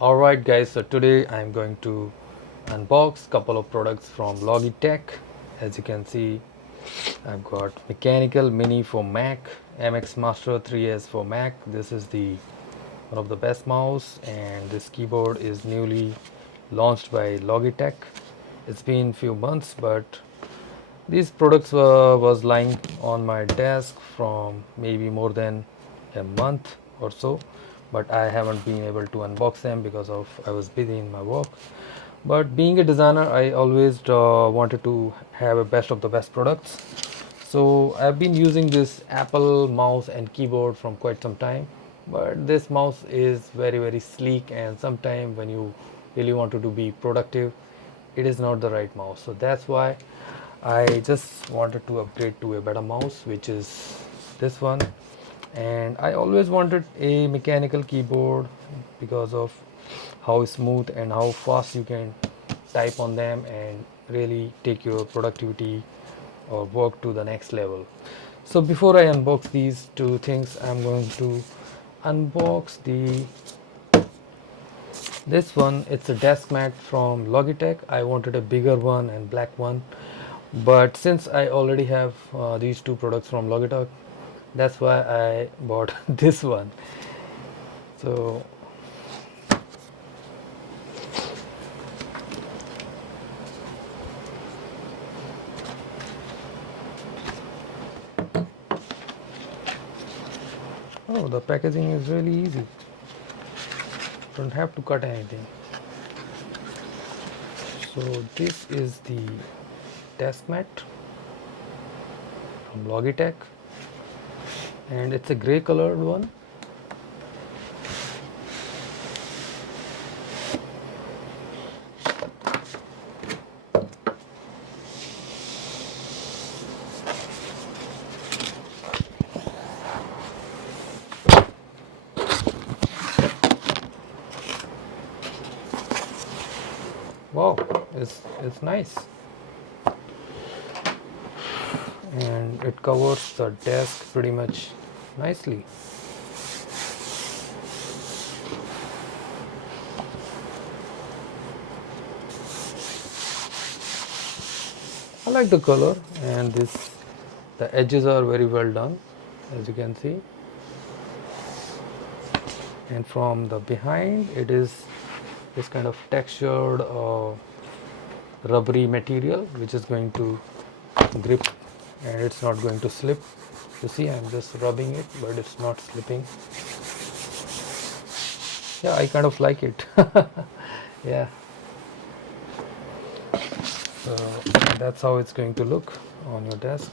Alright guys, so today I'm going to unbox couple of products from Logitech. As you can see, I've got Mechanical Mini for Mac, MX Master 3S for Mac. This is the one of the best mouse, and this keyboard is newly launched by Logitech. It's been few months, but these products was lying on my desk from maybe more than a month or so, but I haven't been able to unbox them because of I was busy in my work. But being a designer, I always wanted to have a best of the best products. So I've been using this Apple mouse and keyboard from quite some time, but this mouse is very sleek, and sometimes when you really wanted to be productive, it is not the right mouse. So that's why I just wanted to upgrade to a better mouse, which is this one. And I always wanted a mechanical keyboard because of how smooth and how fast you can type on them and really take your productivity or work to the next level. So before I unbox these two things, I'm going to unbox this one. It's a desk mat from Logitech. I wanted a bigger one and black one, but since I already have these two products from Logitech, that's why I bought this one. So oh, the packaging is really easy, don't have to cut anything. So this is the desk mat from Logitech, and it's a gray colored one. Wow, it's nice, and it covers the desk pretty much nicely. I like the color, and the edges are very well done, as you can see. And from the behind, it is this kind of textured rubbery material which is going to grip, and it's not going to slip. You see, I'm just rubbing it, but it's not slipping. Yeah, I kind of like it. Yeah, so that's how it's going to look on your desk.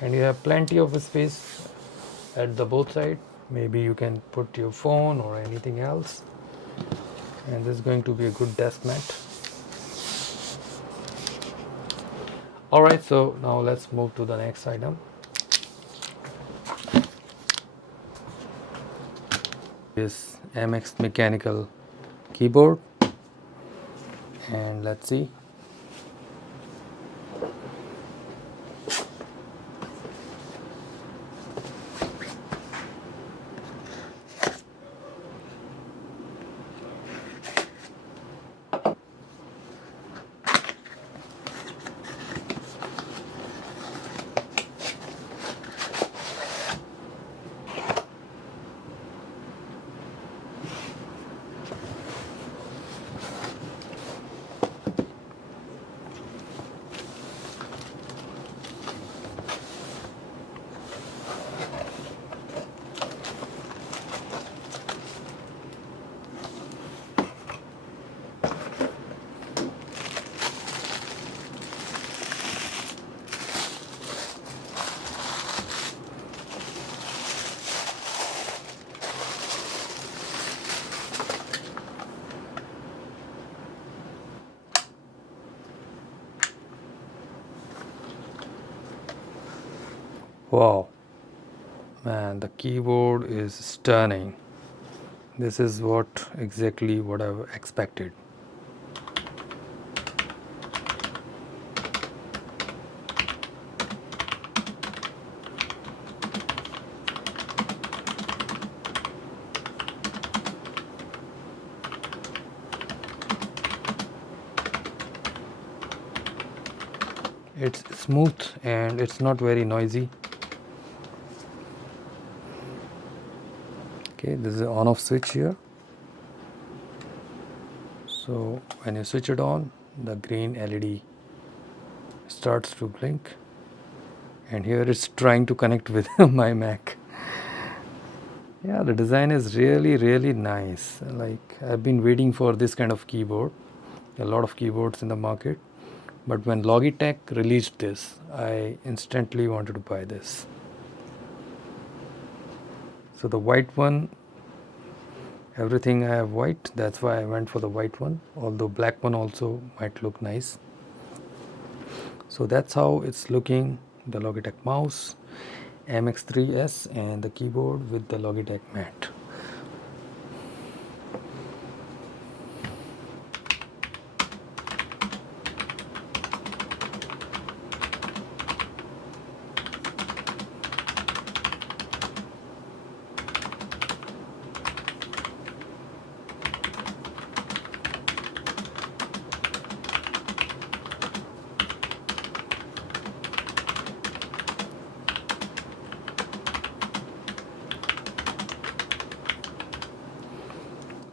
And you have plenty of space at the both side. Maybe you can put your phone or anything else, and this is going to be a good desk mat. Alright, so now let's move to the next item. This MX Mechanical keyboard, and let's see. Wow, man, the keyboard is stunning. This is exactly what I've expected. It's smooth and it's not very noisy. Okay, this is an on off switch here. So when you switch it on, the green LED starts to blink, and here it's trying to connect with my Mac. Yeah, the design is really nice. Like, I've been waiting for this kind of keyboard. A lot of keyboards in the market, but when Logitech released this, I instantly wanted to buy this. So the white one, everything I have white, that's why I went for the white one, although black one also might look nice. So that's how it's looking, the Logitech mouse MX3S and the keyboard with the Logitech Mat.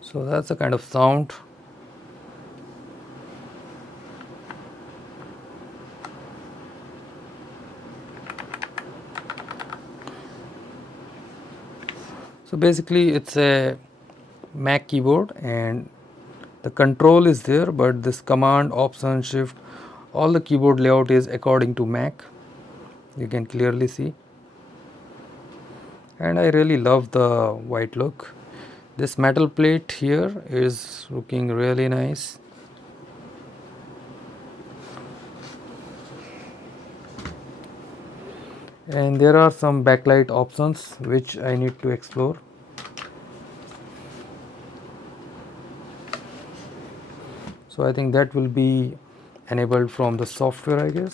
So that's the kind of sound. So basically it's a Mac keyboard and the control is there, but this command, option, shift, all the keyboard layout is according to Mac. You can clearly see. And I really love the white look. This metal plate here is looking really nice. And there are some backlight options which I need to explore. So I think that will be enabled from the software, I guess.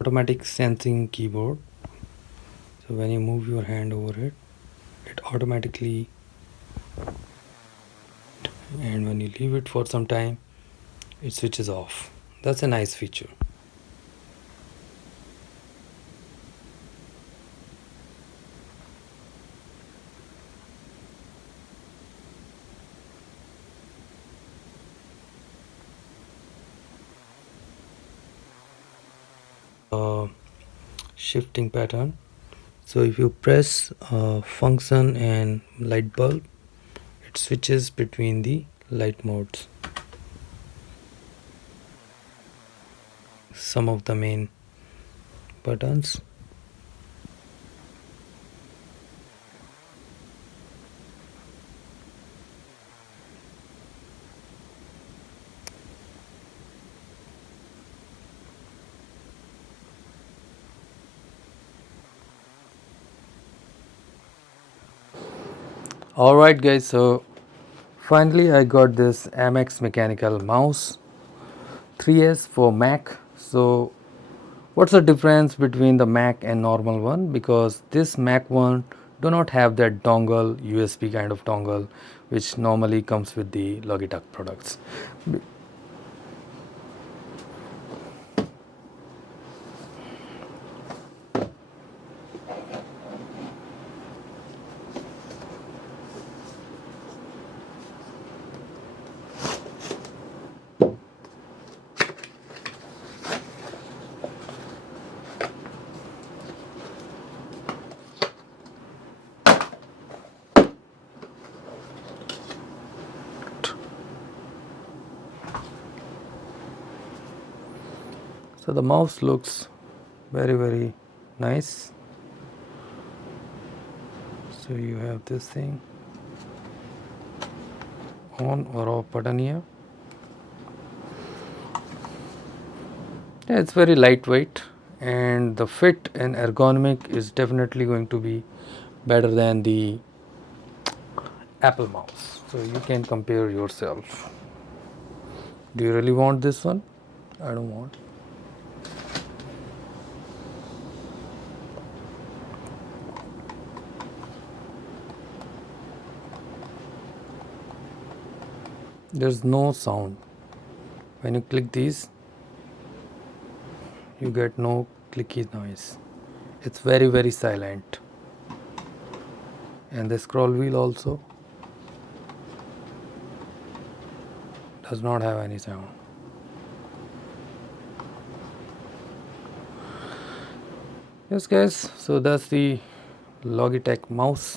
Automatic sensing keyboard. So when you move your hand over it, it automatically, and when you leave it for some time, it switches off. That's a nice feature. Shifting pattern. So if you press function and light bulb, it switches between the light modes. Some of the main buttons. Alright guys, so finally I got this MX Mechanical Mouse 3S for Mac. So what's the difference between the Mac and normal one? Because this Mac one do not have that dongle, USB kind of dongle, which normally comes with the Logitech products. So the mouse looks very nice. So you have this thing on or off button here. Yeah, it's very lightweight, and the fit and ergonomic is definitely going to be better than the Apple mouse. So you can compare yourself. Do you really want this one? I don't want. There's no sound. When you click these, you get no clicky noise. It's very silent. And the scroll wheel also does not have any sound. Yes guys, so that's the Logitech mouse.